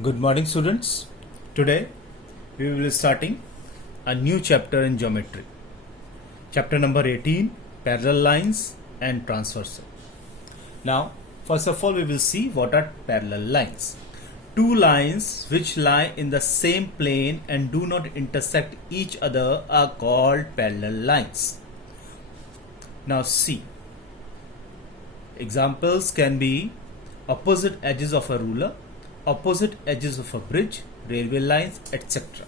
Good morning, students. Today we will be starting a new chapter in geometry. Chapter number 18, parallel lines and transversal. Now, first of all, we will see what are parallel lines. Two lines which lie in the same plane and do not intersect each other are called parallel lines. Now, see. Examples can be opposite edges of a ruler, opposite edges of a bridge, railway lines, etc.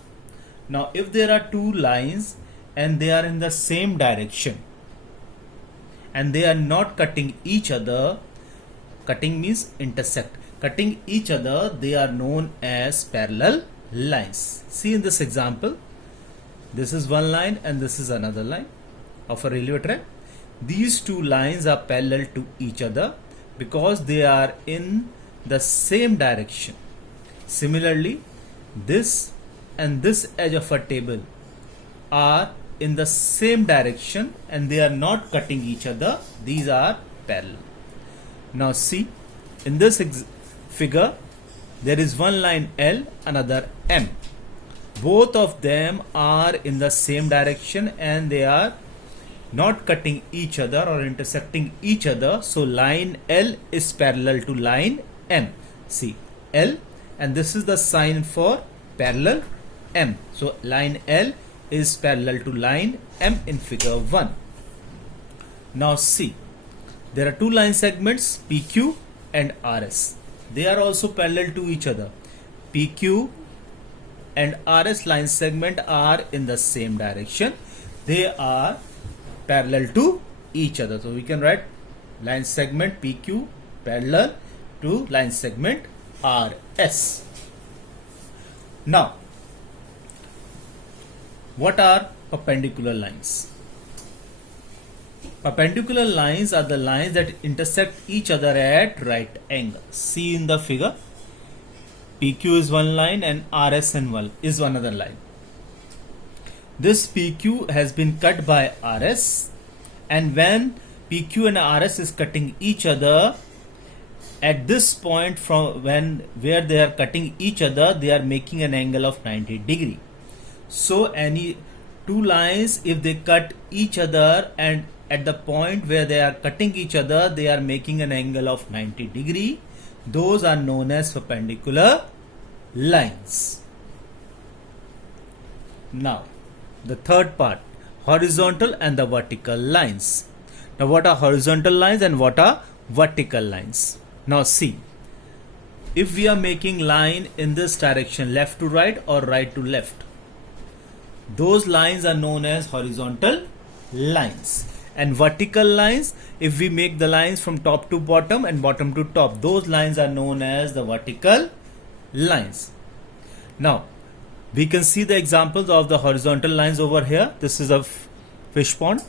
Now, if there are two lines and they are in the same direction and they are not cutting each other, cutting means intersect, cutting each other, they are known as parallel lines. See in this example, this is one line and this is another line of a railway track. These two lines are parallel to each other because they are in the same direction. Similarly, this and this edge of a table are in the same direction and they are not cutting each other. These are parallel. Now see, in this figure, there is one line L, another M. Both of them are in the same direction and they are not cutting each other or intersecting each other. So line L is parallel to line M. See, L, and this is the sign for parallel M. So line L is parallel to line M in figure 1. Now see, there are two line segments PQ and RS. They are also parallel to each other. PQ and RS line segment are in the same direction. They are parallel to each other. So we can write line segment PQ parallel to line segment RS. Now, what are perpendicular lines? Perpendicular lines are the lines that intersect each other at right angles. See in the figure, PQ is one line and RS is one other line. This PQ has been cut by RS, and when PQ and RS is cutting each other, at this point from where they are cutting each other, they are making an angle of 90 degree. So any two lines, if they cut each other and at the point where they are cutting each other, they are making an angle of 90 degree, those are known as perpendicular lines. Now, the third part, horizontal and the vertical lines. Now, what are horizontal lines and what are vertical lines? Now see, if we are making line in this direction, left to right or right to left, those lines are known as horizontal lines. And vertical lines, if we make the lines from top to bottom and bottom to top, those lines are known as the vertical lines. Now, we can see the examples of the horizontal lines over here. This is a fish pond.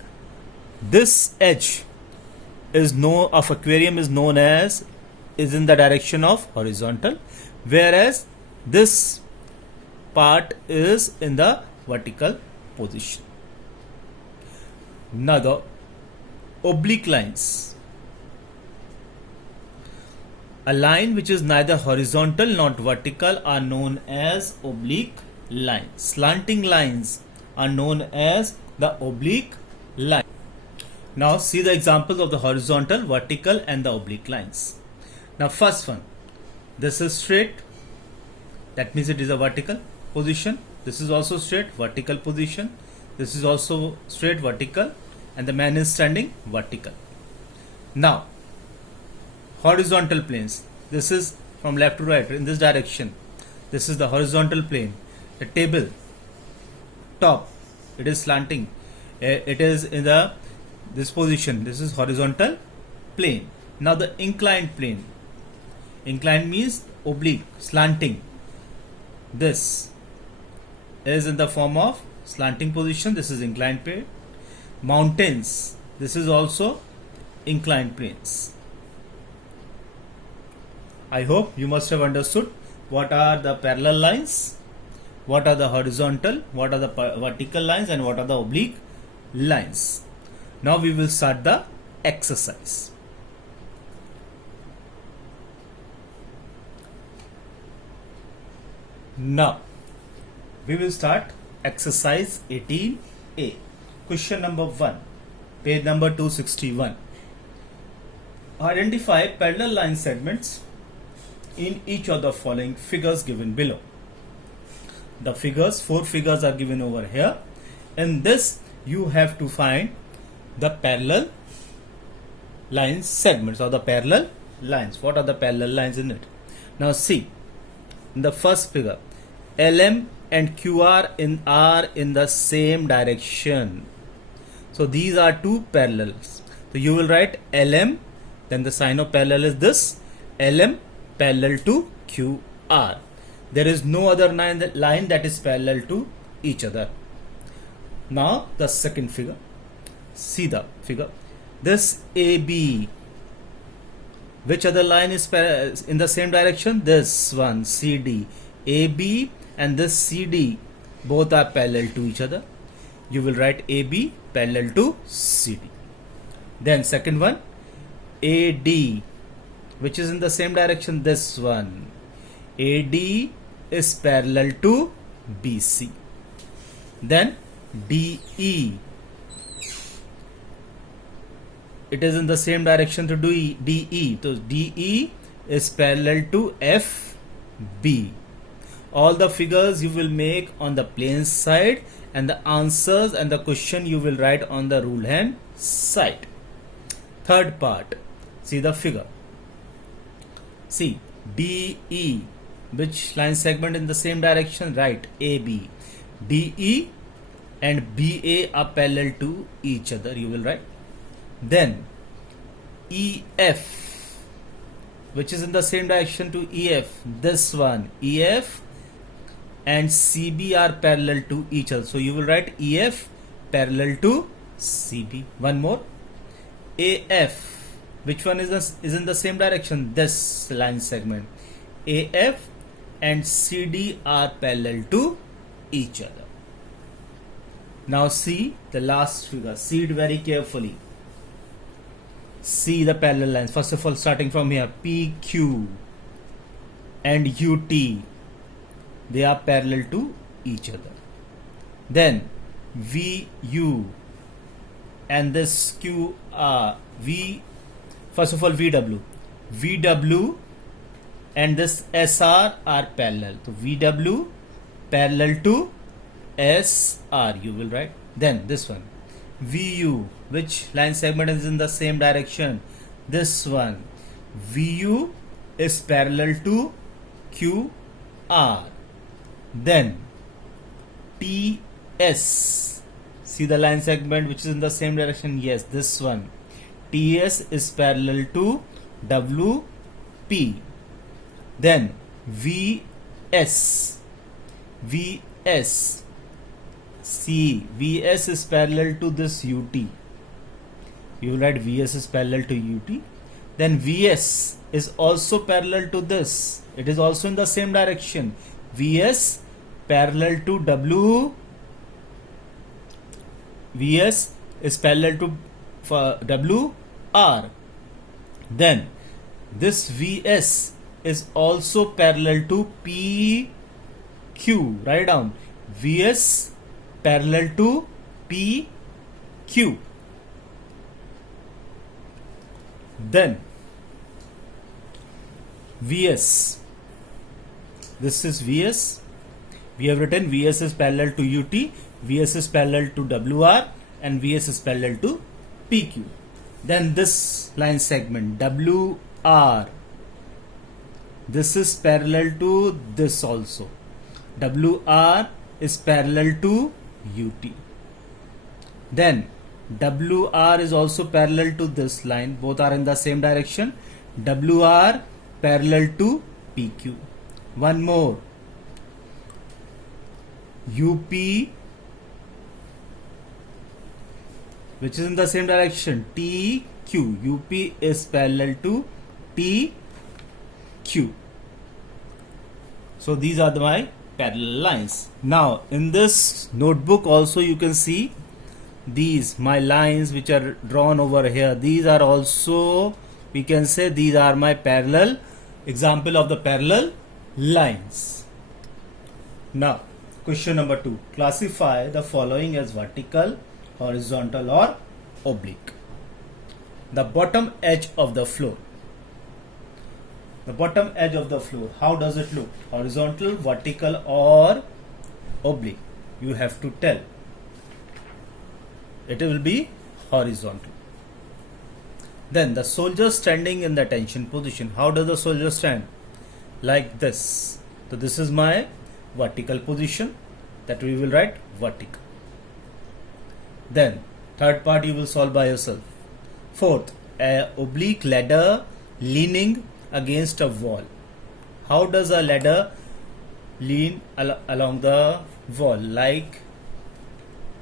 This edge of aquarium is known as, is in the direction of horizontal, whereas this part is in the vertical position. Now the oblique lines. A line which is neither horizontal nor vertical are known as oblique lines. Slanting lines are known as the oblique line. Now see the examples of the horizontal, vertical and the oblique lines. Now first one, this is straight, that means it is a vertical position. This is also straight, vertical position. This is also straight, vertical, and the man is standing, vertical. Now, horizontal planes. This is from left to right in this direction. This is the horizontal plane. The table, top, it is slanting. It is in this position. This is horizontal plane. Now the inclined plane. Inclined means oblique, slanting. This is in the form of slanting position. This is inclined plane. Mountains. This is also inclined planes. I hope you must have understood what are the parallel lines, what are the horizontal, what are the vertical lines, and what are the oblique lines. Now we will start the exercise. Now we will start exercise 18A. Question number 1, page number 261. Identify parallel line segments in each of the following figures given below. The figures, 4 figures are given over here. In this you have to find the parallel line segments or the parallel lines. What are the parallel lines in it? Now see, in the first figure, LM and QR are in the same direction. So these are two parallels. So you will write LM, then the sign of parallel is this, LM parallel to QR. There is no other line that is parallel to each other. Now the second figure, see the figure, this AB, which other line is in the same direction? This one, CD. AB and this CD both are parallel to each other. You will write AB parallel to CD. Then second one, AD, which is in the same direction, this one. AD is parallel to BC. Then DE, it is in the same direction to DE. So DE is parallel to FB. All the figures you will make on the plane side, and the answers and the question you will write on the rule hand side. Third part, see the figure. See DE, which line segment in the same direction? Right, AB. DE and BA are parallel to each other. You will write. Then EF, which is in the same direction to EF. This one, EF and CB are parallel to each other. So you will write EF parallel to CB. One more, AF, which one is in the same direction? This line segment. AF and CD are parallel to each other. Now see the last figure. See it very carefully. See the parallel lines. First of all, starting from here, PQ and UT, they are parallel to each other. Then VU and this QR, first of all VW and this SR are parallel. So VW parallel to SR, you will write. Then this one, VU, which line segment is in the same direction? This one. VU is parallel to QR. Then TS, see the line segment which is in the same direction? Yes, this one. TS is parallel to WP. Then VS, see, VS is parallel to this UT. You will write VS is parallel to UT. Then VS is also parallel to this. It is also in the same direction. VS parallel to W. VS is parallel to WR. Then this VS is also parallel to PQ. Write down. VS parallel to PQ. Then VS, this is VS. We have written VS is parallel to UT, VS is parallel to WR, and VS is parallel to PQ. Then this line segment WR, this is parallel to this also. WR is parallel to UT. Then WR is also parallel to this line. Both are in the same direction. WR parallel to PQ. One more. UP, which is in the same direction. TQ. UP is parallel to TQ. So these are my parallel lines. Now in this notebook also you can see these my lines which are drawn over here. These are also, we can say, these are my parallel example of the parallel lines. Now, question number 2. Classify the following as vertical, horizontal or oblique. The bottom edge of the floor. The bottom edge of the floor, how does it look? Horizontal, vertical or oblique? You have to tell. It will be horizontal. Then the soldier standing in the attention position. How does the soldier stand? Like this. So this is my vertical position, that we will write vertical. Then third part you will solve by yourself. Fourth, a oblique ladder leaning against a wall. How does a ladder lean along the wall? Like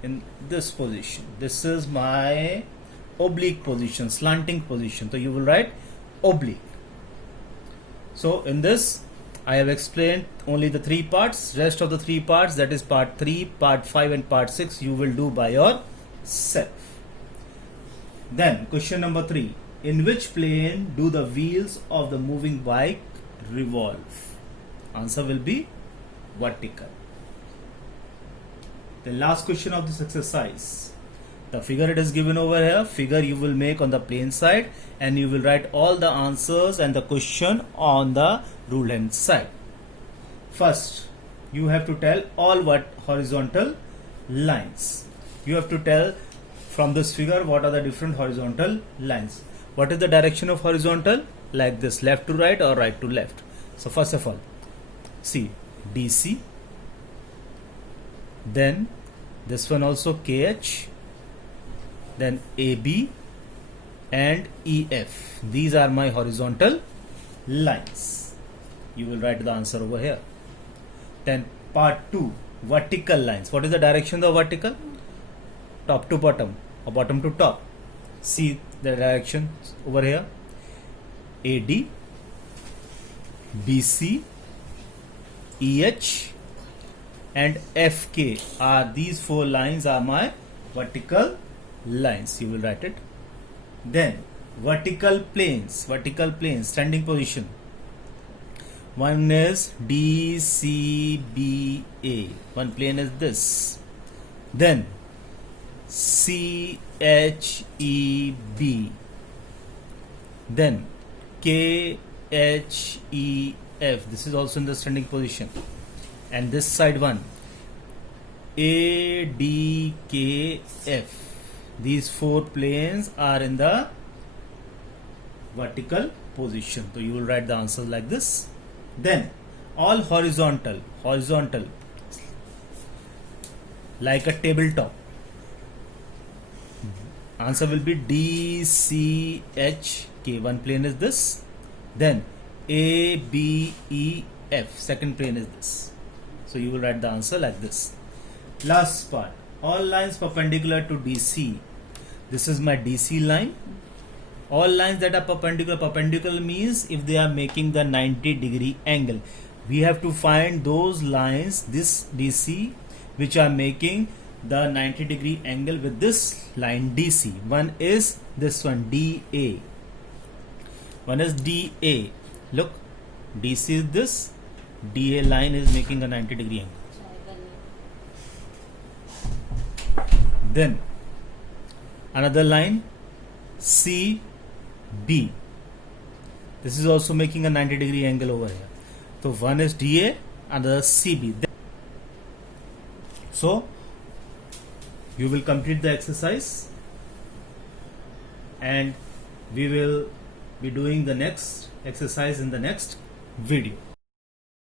in this position. This is my oblique position, slanting position. So you will write oblique. So in this I have explained only the 3 parts. Rest of the 3 parts, that is part 3, part 5 and part 6, you will do by yourself. Then question number 3. In which plane do the wheels of the moving bike revolve? Answer will be vertical. The last question of this exercise. The figure it is given over here, figure you will make on the plane side, and you will write all the answers and the question on the rule hand side. First, you have to tell all what horizontal lines. You have to tell from this figure what are the different horizontal lines. What is the direction of horizontal? Like this, left to right or right to left. So first of all, see DC, then this one also KH, then AB and EF. These are my horizontal lines. You will write the answer over here. Then part 2, vertical lines. What is the direction of vertical? Top to bottom or bottom to top. See the direction over here. AD, BC, EH and FK are these 4 lines are my vertical lines. You will write it. Then vertical planes, standing position. One is DCBA. One plane is this. Then CHEB. Then KHEF. This is also in the standing position. And this side one, ADKF. These 4 planes are in the vertical position. So you will write the answers like this. Then all horizontal, like a tabletop. Answer will be DCHK. One plane is this. Then ABEF. Second plane is this. So you will write the answer like this. Last part. All lines perpendicular to DC. This is my DC line. All lines that are perpendicular means if they are making the 90-degree angle. We have to find those lines, this DC, which are making the 90-degree angle with this line DC. One is this one, DA. One is DA. Look, DC is this. DA line is making a 90-degree angle. Then another line CB. This is also making a 90-degree angle over here. So one is DA, another CB. So you will complete the exercise and we will be doing the next exercise in the next video.